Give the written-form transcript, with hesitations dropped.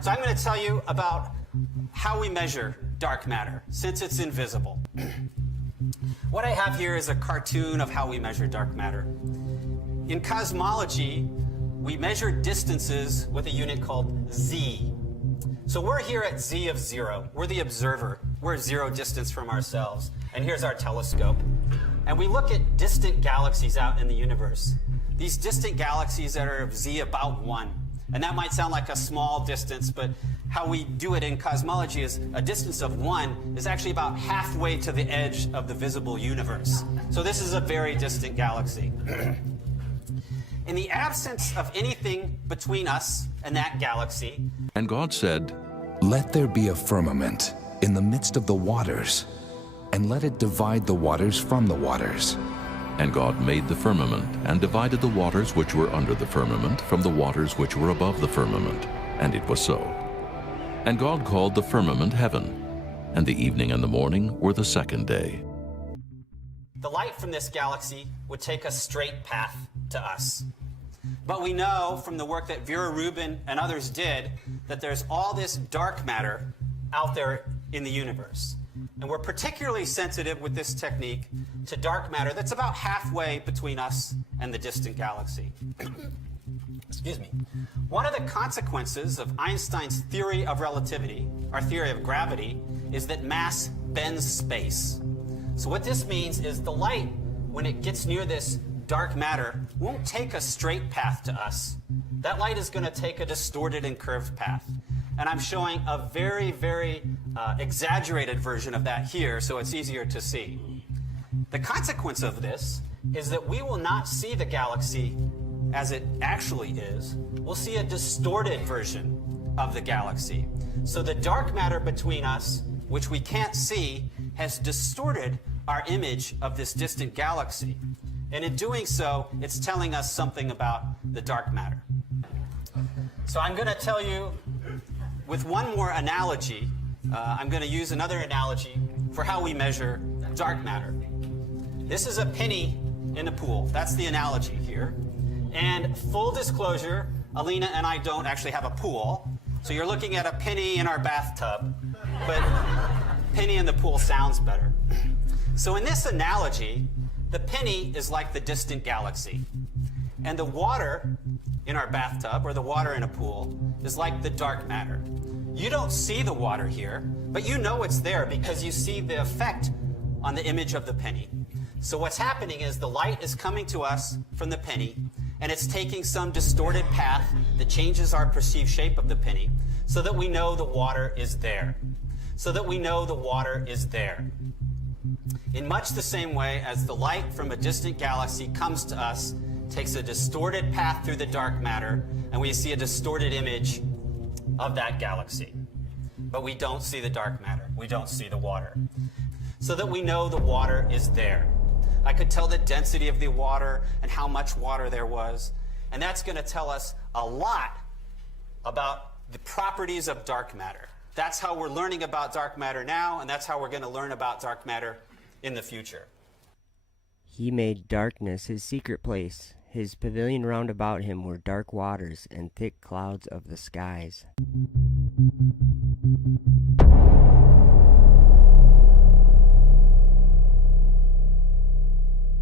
So I'm going to tell you about how we measure dark matter, since it's invisible. What I have here is a cartoon of how we measure dark matter. In cosmology, we measure distances with a unit called z. So we're here at z of 0. We're the observer. We're 0 distance from ourselves. And here's our telescope. And we look at distant galaxies out in the universe. These distant galaxies that are of z about 1. And that might sound like a small distance, but how we do it in cosmology is a distance of 1 is actually about halfway to the edge of the visible universe. So this is a very distant galaxy. In the absence of anything between us and that galaxy, And God said, Let there be a firmament in the midst of the waters, and let it divide the waters from the waters. and God made the firmament, and divided the waters which were under the firmament from the waters which were above the firmament. And it was so. And God called the firmament heaven, and the evening and the morning were the second day. the light from this galaxy would take a straight path to us. But we know from the work that Vera Rubin and others did that there's all this dark matter out there in the universe. And we're particularly sensitive with this technique to dark matter that's about halfway between us and the distant galaxy. Excuse me. One of the consequences of Einstein's theory of relativity, our theory of gravity, is that mass bends space. So what this means is the light, when it gets near this dark matter, won't take a straight path to us. That light is going to take a distorted and curved path. And I'm showing a very, very exaggerated version of that here, so it's easier to see. The consequence of this is that we will not see the galaxy as it actually is. We'll see a distorted version of the galaxy. So the dark matter between us, which we can't see, has distorted our image of this distant galaxy. And in doing so, it's telling us something about the dark matter. So I'm going to tell you with one more analogy. I'm going to use another analogy for how we measure dark matter. This is a penny in a pool. That's the analogy here. And full disclosure, Alina and I don't actually have a pool. So you're looking at a penny in our bathtub. But penny in the pool sounds better. So in this analogy, the penny is like the distant galaxy. And the water in our bathtub, or the water in a pool, is like the dark matter. You don't see the water here, but you know it's there because you see the effect on the image of the penny. So what's happening is the light is coming to us from the penny, and it's taking some distorted path that changes our perceived shape of the penny so that we know the water is there. So that we know the water is there. In much the same way as the light from a distant galaxy comes to us, takes a distorted path through the dark matter, and we see a distorted image of that galaxy. But we don't see the dark matter. We don't see the water. So that we know the water is there. I could tell the density of the water and how much water there was. And that's going to tell us a lot about the properties of dark matter. That's how we're learning about dark matter now, and that's how we're going to learn about dark matter in the future. He made darkness his secret place. His pavilion round about him were dark waters and thick clouds of the skies.